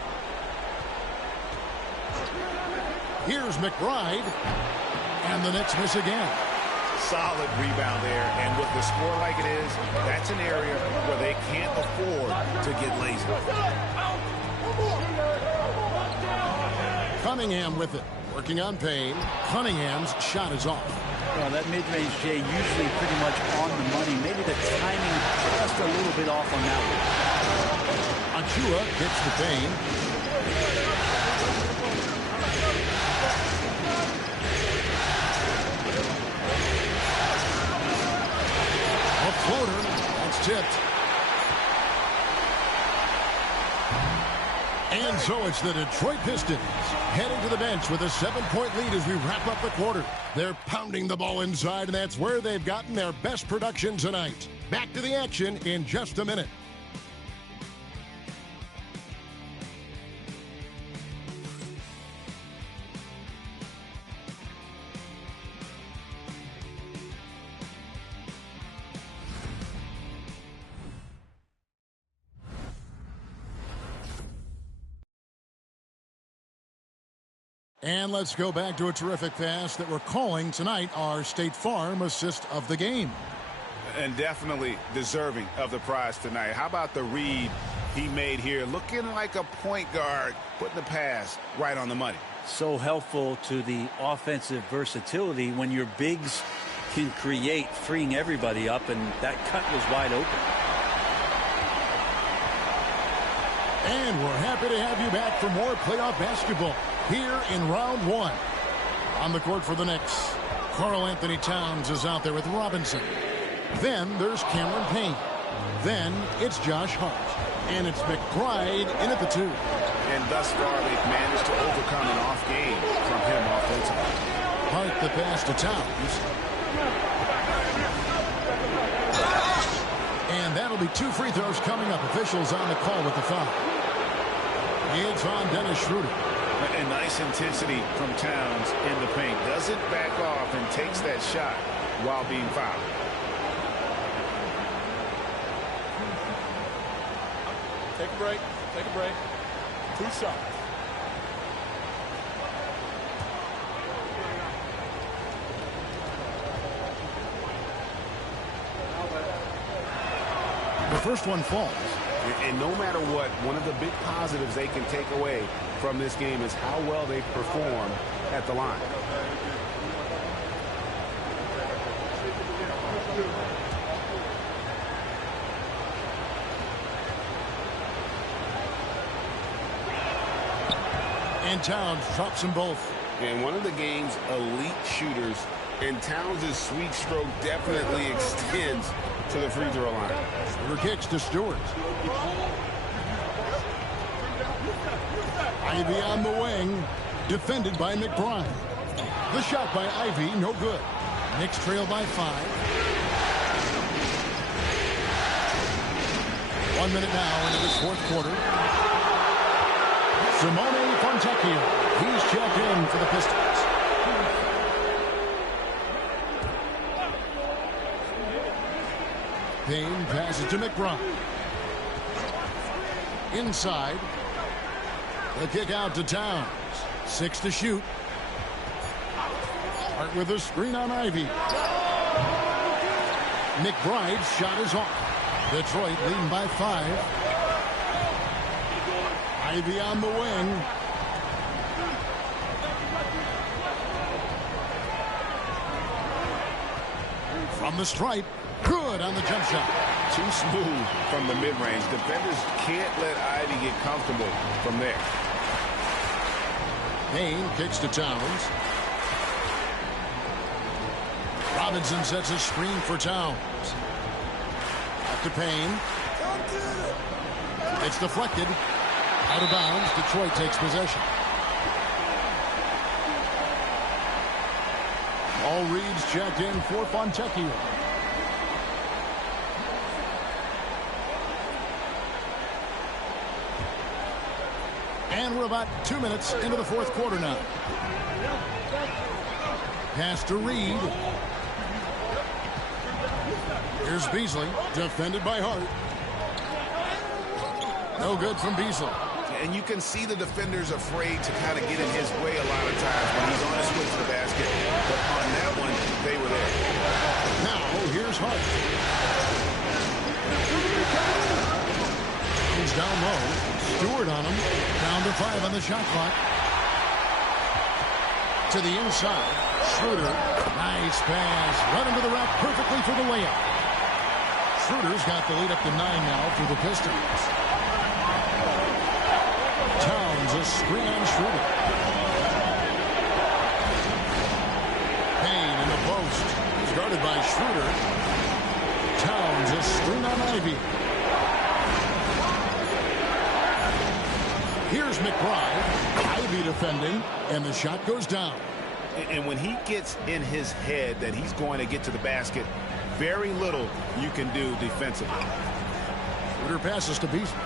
Here's McBride. And the Knicks miss again. Solid rebound there, and with the score like it is, that's an area where they can't afford to get lazy. Cunningham with it, working on Payne. Cunningham's shot is off. Well, that mid-range, Jay, usually pretty much on the money. Maybe the timing just a little bit off on that one. Achua gets the Payne. Floater, that's tipped. And so it's the Detroit Pistons heading to the bench with a 7-point lead as we wrap up the quarter. They're pounding the ball inside, and that's where they've gotten their best production tonight. Back to the action in just a minute. And let's go back to a terrific pass that we're calling tonight our State Farm assist of the game. And definitely deserving of the prize tonight. How about the read he made here? Looking like a point guard, putting the pass right on the money. So helpful to the offensive versatility when your bigs can create, freeing everybody up, and that cut was wide open. And we're happy to have you back for more playoff basketball here in round one. On the court for the Knicks, Karl Anthony Towns is out there with Robinson. Then there's Cameron Payne. Then it's Josh Hart. And it's McBride in at the 2. And thus far, they've managed to overcome an off game from him offensively. Hart the pass to Towns. And that'll be 2 free throws coming up. Officials on the call with the foul. It's on Dennis Schroeder. A nice intensity from Towns in the paint. Doesn't back off and takes that shot while being fouled. Take a break. Take a break. 2 shots. The first one falls. And no matter what, one of the big positives they can take away from this game is how well they perform at the line. And Towns drops them both. And one of the game's elite shooters, and Towns' sweet stroke definitely extends to the free throw line. Shooter kicks to Stewart. Ivy on the wing, defended by McBride. The shot by Ivy, no good. Knicks trail by 5. 1 minute now into this fourth quarter. Simone Fontecchio. He's checked in for the Pistons. Payne passes to McBride. Inside. The kick out to Towns. 6 to shoot. Hart with a screen on Ivy. McBride's shot is off. Detroit leading by 5. Ivy on the wing. From the stripe. Good on the jump shot. Too smooth from the mid-range. Defenders can't let Ivy get comfortable from there. Payne kicks to Towns. Robinson sets a screen for Towns. Up to Payne. It's deflected. Out of bounds. Detroit takes possession. All reads checked in for Fontecchio. And we're about 2 minutes into the fourth quarter now. Pass to Reed. Here's Beasley, defended by Hart. No good from Beasley. And you can see the defenders afraid to kind of get in his way a lot of times when he's on his way to the basket. But on that one, they were there. Now, here's Hart. He's down low. Stewart on him. Down to 5 on the shot clock. To the inside. Schroeder. Nice pass. Right into the rack perfectly for the layup. Schroeder's got the lead up to 9 now for the Pistons. Towns a screen on Schroeder. Payne in the post. Guarded by Schroeder. Towns a screen on Ivy. Here's McBride. Ivy defending, and the shot goes down. And when he gets in his head that he's going to get to the basket, very little you can do defensively. Schroeder passes to Beasley.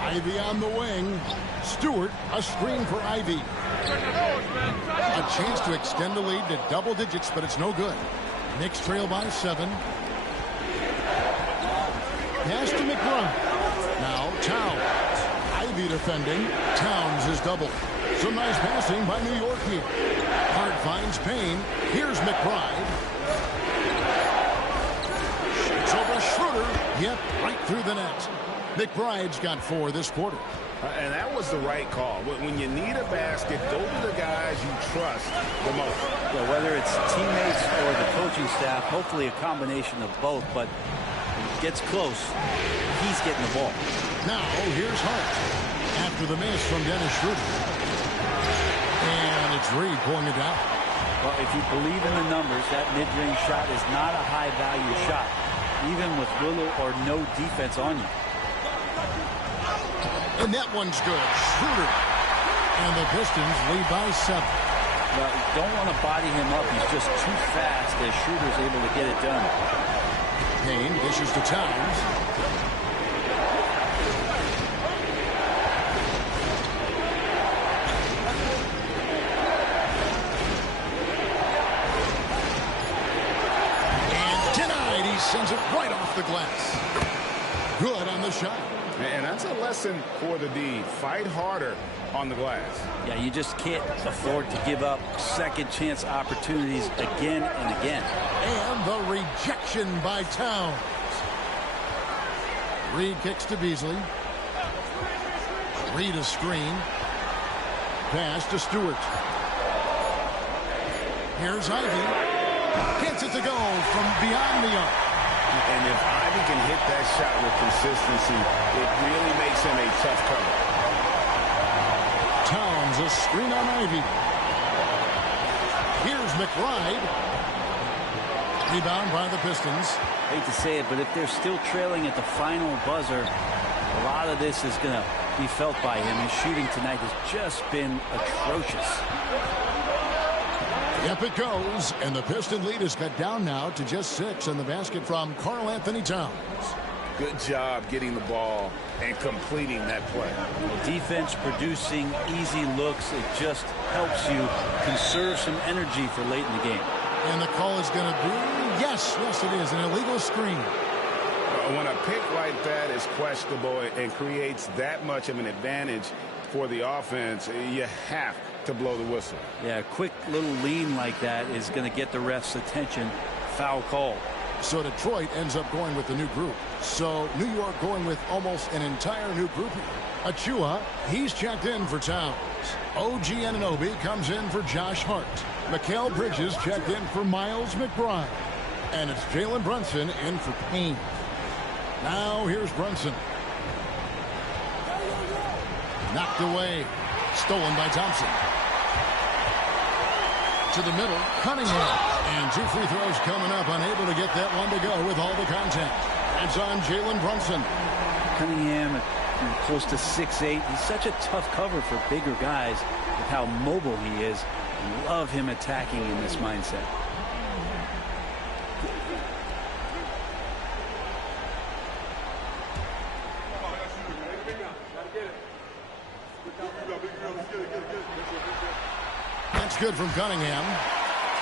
Ivy on the wing. Stewart, a screen for Ivy. A chance to extend the lead to double digits, but it's no good. Knicks trail by 7. Pass to McBride. Now Towns. Ivy defending. Towns is double. Some nice passing by New York here. Hart finds Payne. Here's McBride. through the net. McBride's got 4 this quarter. And that was the right call. When you need a basket, those are the guys you trust the most. Yeah, whether it's teammates or the coaching staff, hopefully a combination of both. But when it gets close, he's getting the ball. Now, here's Hart. After the miss from Dennis Schroeder. And it's Reed pulling it down. Well, if you believe in the numbers, that mid-range shot is not a high-value shot, even with little or no defense on you. And that one's good. Schroeder. And the Pistons lead by 7. Well, you don't want to body him up. He's just too fast as Schroeder's able to get it done. Payne dishes to Towns. And denied. He sends it right off the glass. Good on the shot. And that's a lesson for the D. Fight harder on the glass. Yeah, you just can't afford to give up second chance opportunities again and again. And the rejection by Towns. Reed kicks to Beasley. Reed a screen. Pass to Stewart. Here's Ivy. Gets it to go from beyond the arc. And if Ivy can hit that shot with consistency, it really makes him a tough cover. Towns a screen on Ivy. Here's McBride. Rebound by the Pistons. Hate to say it, but if they're still trailing at the final buzzer, a lot of this is going to be felt by him. His shooting tonight has just been atrocious. Yep, it goes, and the Piston lead is cut down now to just 6 in the basket from Karl Anthony Towns. Good job getting the ball and completing that play. Defense producing easy looks. It just helps you conserve some energy for late in the game. And the call is going to be, yes, it is, an illegal screen. When a pick like that is questionable and creates that much of an advantage for the offense, you have to blow the whistle. Yeah, a quick little lean like that is going to get the ref's attention. Foul call. So Detroit ends up going with the new group. So New York going with almost an entire new grouping. Achua, he's checked in for Towns. OG Anunoby comes in for Josh Hart. Mikal Bridges checked in for Miles McBride. And it's Jalen Brunson in for Payne. Now here's Brunson. Knocked away. Stolen by Thompson. To the middle, Cunningham. And 2 free throws coming up, unable to get that one to go with all the contact. That's on Jalen Brunson. Cunningham, close to 6'8". He's such a tough cover for bigger guys with how mobile he is. Love him attacking in this mindset. That's good from Cunningham.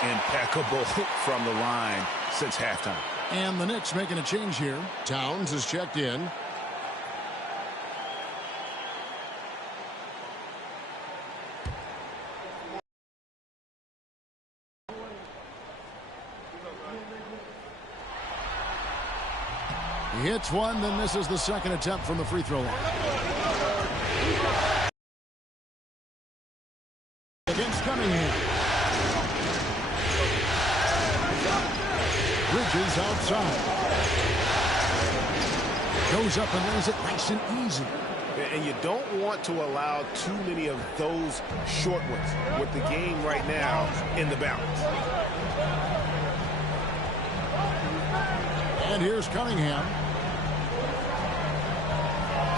Impeccable from the line since halftime. And the Knicks making a change here. Towns is checked in. He hits one, then misses the second attempt from the free throw line. Against Cunningham. Bridges outside. Goes up and lays it nice and easy. And you don't want to allow too many of those short ones with the game right now in the balance. And here's Cunningham.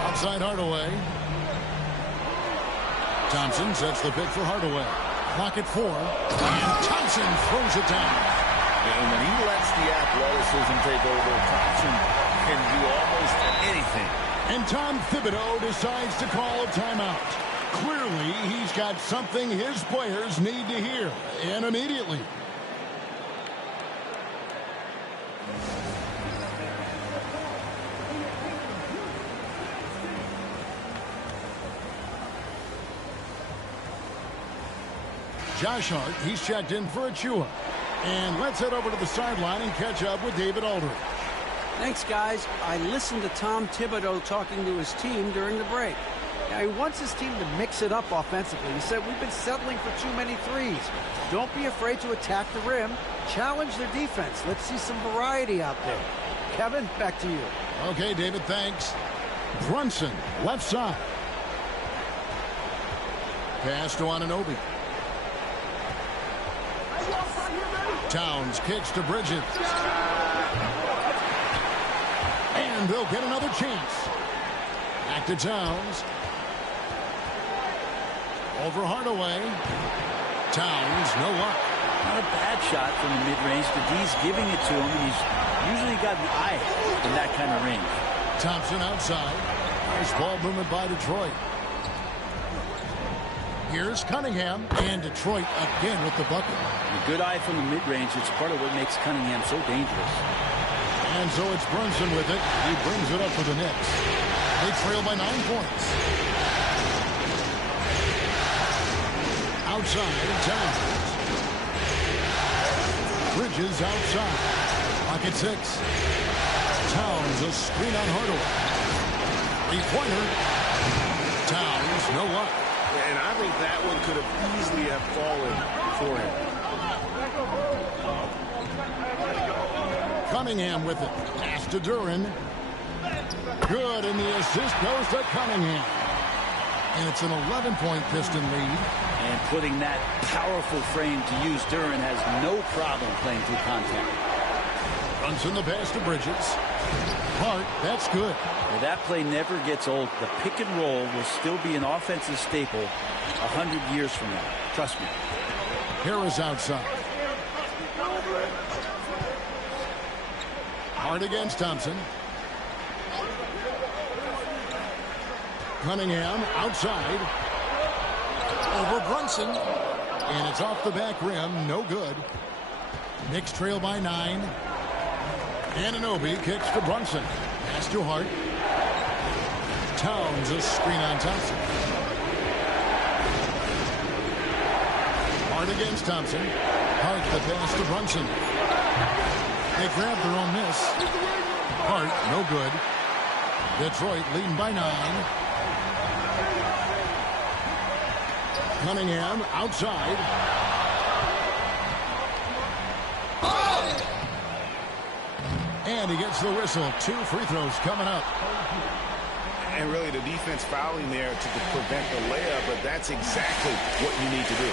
Outside Hardaway. Thompson sets the pick for Hardaway. Clock at 4. And Thompson throws it down. And when he lets the athleticism take over, Thompson can do almost anything. And Tom Thibodeau decides to call a timeout. Clearly, he's got something his players need to hear, and immediately. Josh Hart, he's checked in for Achua. And let's head over to the sideline and catch up with David Aldridge. Thanks, guys. I listened to Tom Thibodeau talking to his team during the break. Now, he wants his team to mix it up offensively. He said, we've been settling for too many threes. Don't be afraid to attack the rim. Challenge their defense. Let's see some variety out there. Kevin, back to you. Okay, David, thanks. Brunson, left side. Pass to Anunoby. Towns kicks to Bridges. And they'll get another chance. Back to Towns. Over Hardaway. Towns, no luck. Not a bad shot from the mid-range. The D's giving it to him, and he's usually got an eye in that kind of range. Thompson outside. Nice ball movement by Detroit. Here's Cunningham, and Detroit again with the bucket. A good eye from the mid-range. It's part of what makes Cunningham so dangerous. And so it's Brunson with it. He brings it up for the Knicks. They trail by 9 points. Outside, Towns. Bridges outside. Pocket 6. Towns, a screen on Hardaway. Three-pointer. Towns, no luck. And I think that one could have easily have fallen for him. Cunningham with it. Pass to Duran. Good, and the assist goes to Cunningham. And it's an 11-point Piston lead. And putting that powerful frame to use, Duran has no problem playing through contact. Brunson the pass to Bridges. Hart, that's good. Well, that play never gets old. The pick and roll will still be an offensive staple 100 years from now. Trust me. Harris outside. Hart against Thompson. Cunningham outside. Over Brunson. And it's off the back rim. No good. Knicks trail by 9. Anunoby kicks to Brunson. Pass to Hart. Towns a screen on Thompson. Hart against Thompson. Hart the pass to Brunson. They grab their own miss. Hart no good. Detroit leading by 9. Cunningham outside. And he gets the whistle. 2 free throws coming up. And really the defense fouling there to prevent the layup, but that's exactly what you need to do.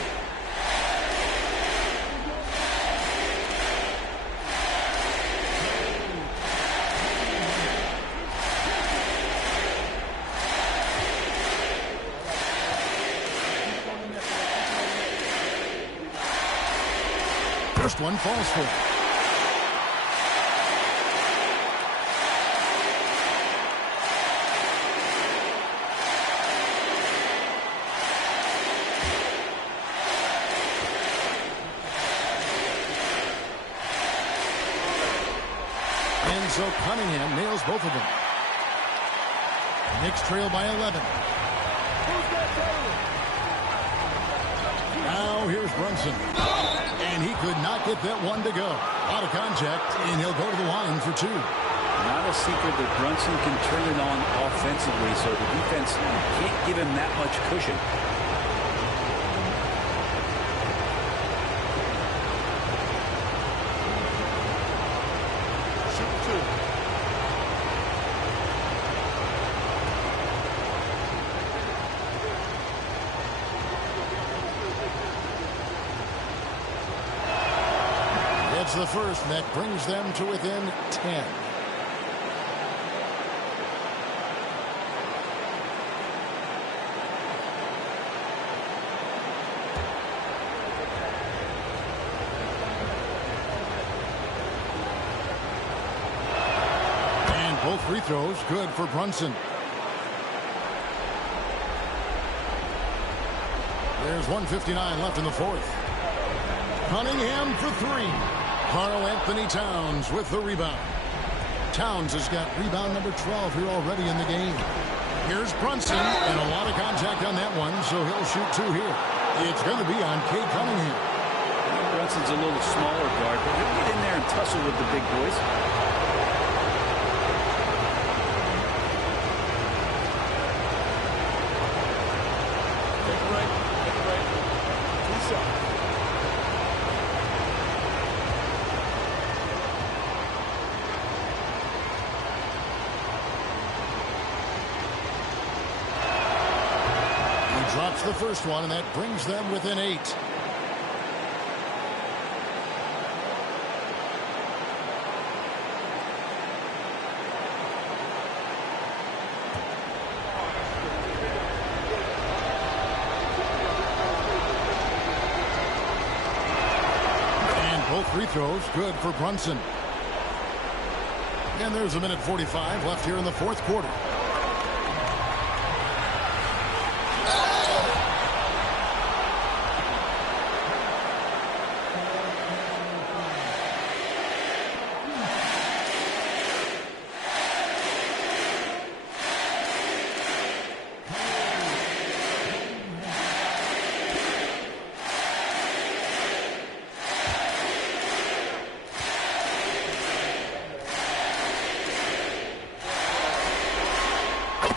First one falls for. And so Cunningham nails both of them. Knicks trail by 11. Now here's Brunson. And he could not get that one to go. A lot of contact, and he'll go to the line for 2. Not a secret that Brunson can turn it on offensively, so the defense can't give him that much cushion. It's the first that brings them to within 10. And both free throws good for Brunson. There's 1:59 left in the fourth. Cunningham for 3. Karl Anthony Towns with the rebound. Towns has got rebound number 12 here already in the game. Here's Brunson, and a lot of contact on that one, so he'll shoot 2 here. It's going to be on Cade Cunningham. Brunson's a little smaller guard, but he'll get in there and tussle with the big boys. Drops the first one, and that brings them within 8. Both free throws good for Brunson. And there's a minute 45 left here in the fourth quarter.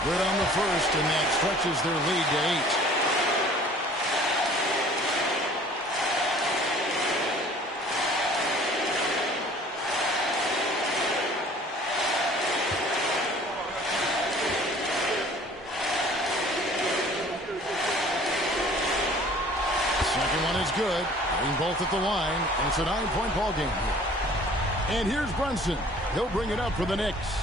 Good on the first, and that stretches their lead to 8. Second one is good. Hitting both at the line, and it's a 9-point ball game here. And here's Brunson. He'll bring it up for the Knicks.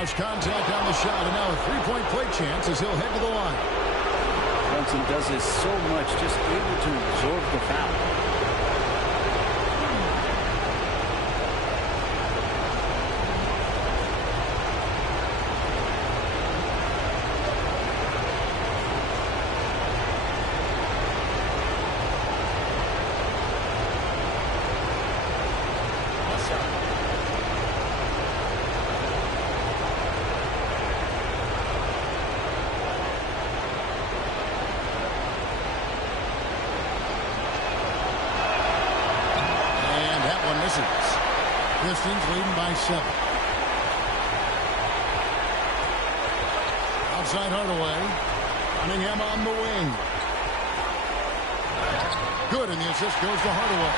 Draws contact on the shot, and now a three-point play chance as he'll head to the line. Brunson does this so much, just able to absorb the foul. Pistons leading by 7. Outside Hardaway. Cunningham on the wing. Good, and the assist goes to Hardaway.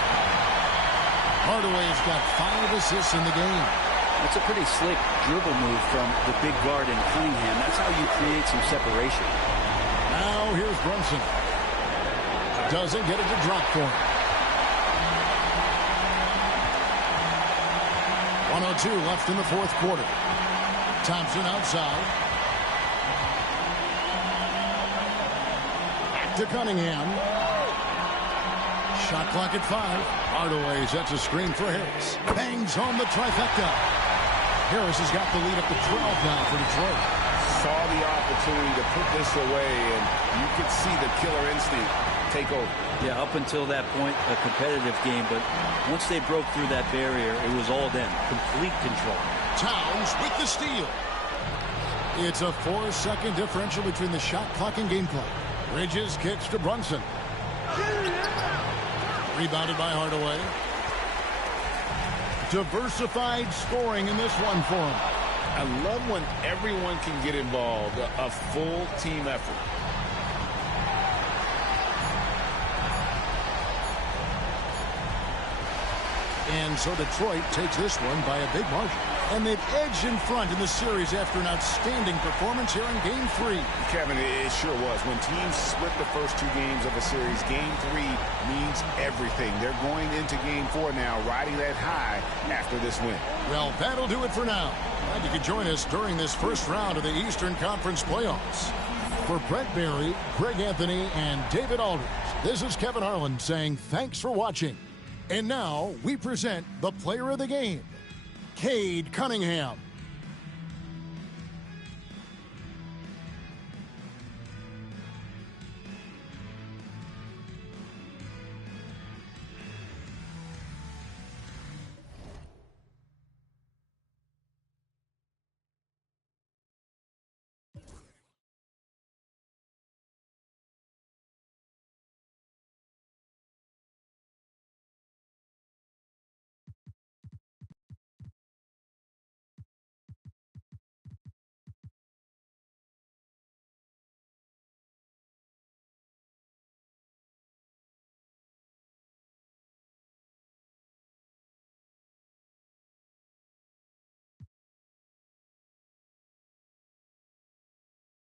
Hardaway's got 5 assists in the game. That's a pretty slick dribble move from the big guard in Cunningham. That's how you create some separation. Now here's Brunson. Doesn't get it to drop for him. 1:02 left in the fourth quarter. Thompson outside. Back to Cunningham. Shot clock at 5. Hardaway sets a screen for Harris. Bangs home the trifecta. Harris has got the lead up to 12 now for Detroit. Saw the opportunity to put this away, and you could see the killer instinct take over. Yeah, up until that point, a competitive game, but once they broke through that barrier, it was all them. Complete control. Towns with the steal. It's a 4-second differential between the shot clock and game clock. Bridges kicks to Brunson. Rebounded by Hardaway. Diversified scoring in this one for him. I love when everyone can get involved, a full team effort. And so Detroit takes this one by a big margin. And they've edged in front in the series after an outstanding performance here in Game 3. Kevin, it sure was. When teams split the first 2 games of a series, Game 3 means everything. They're going into Game 4 now, riding that high after this win. Well, that'll do it for now. Glad you could join us during this first round of the Eastern Conference playoffs. For Brett Barry, Greg Anthony, and David Aldridge, this is Kevin Harlan saying thanks for watching. And now we present the player of the game, Cade Cunningham.